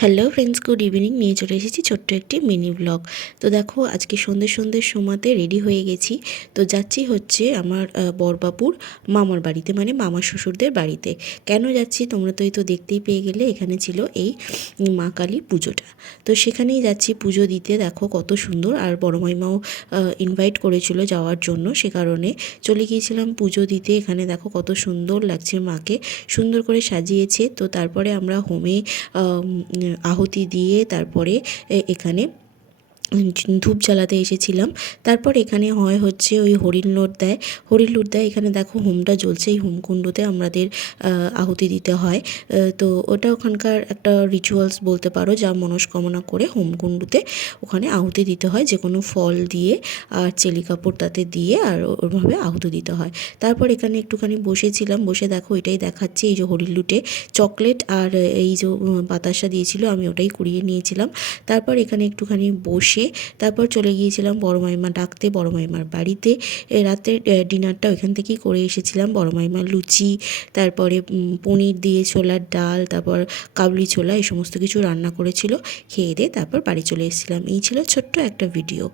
Hello friends, good evening. নিয়ে চলে এসেছি ছোট্ট একটি মিনি ব্লগ। তো দেখো, আজকে সন্ধ্যের সময়তে রেডি হয়ে গেছি। তো যাচ্ছি হচ্ছে আমার বড়বাবুর মামার বাড়িতে, মানে মামা শ্বশুরদের বাড়িতে। কেন যাচ্ছি তোমরা তো দেখতেই পেয়ে গেলে। এখানে ছিল এই মা কালী পুজোটা, তো সেখানেই যাচ্ছি পুজো দিতে। দেখো কত সুন্দর, আর বড় মাইমাও ইনভাইট করেছিল যাওয়ার জন্য, সে কারণে চলে গিয়েছিলাম পুজো দিতে। এখানে দেখো কত সুন্দর লাগছে, মাকে সুন্দর করে সাজিয়েছে। তো তারপরে আমরা হোমে আহুতি দিয়ে তারপরে এখানে ধূপ জ্বালাতে এসেছিলাম। তারপর এখানে হচ্ছে ওই হরিণ লুট দেয়। এখানে দেখো হোমটা জ্বলছে, এই হোমকুণ্ডতে আমাদের আহুতি দিতে হয়। তো ওটা ওখানকার একটা রিচুয়ালস বলতে পারো, যা মনস্কামনা করে হোমকুণ্ডতে ওখানে আহুতি দিতে হয়, যে কোনো ফল দিয়ে আর চেলি কাপড় তাতে দিয়ে আর ওরভাবে আহুতি দিতে হয়। তারপর এখানে একটুখানি বসেছিলাম, বসে দেখো এটাই দেখাচ্ছি, এই যে হরিণ লুটে চকলেট আর এই যে বাতাসা দিয়েছিল, আমি ওটাই কুড়িয়ে নিয়েছিলাম। তারপর এখানে একটুখানি বসে তারপর চলে গিয়েছিলাম বড় মাইমা ডাকতে, বড় মাইমার বাড়িতে। রাতের ডিনারটা ওইখান থেকেই করে এসেছিলাম। বড় মাইমা লুচি, তারপরে পনির দিয়ে ছোলার ডাল, তারপর কাবলি ছোলা, এই সমস্ত কিছু রান্না করেছিল। খেয়ে দিয়ে তারপর বাড়ি চলে এসেছিলাম। এই ছিল ছোট্ট একটা ভিডিও।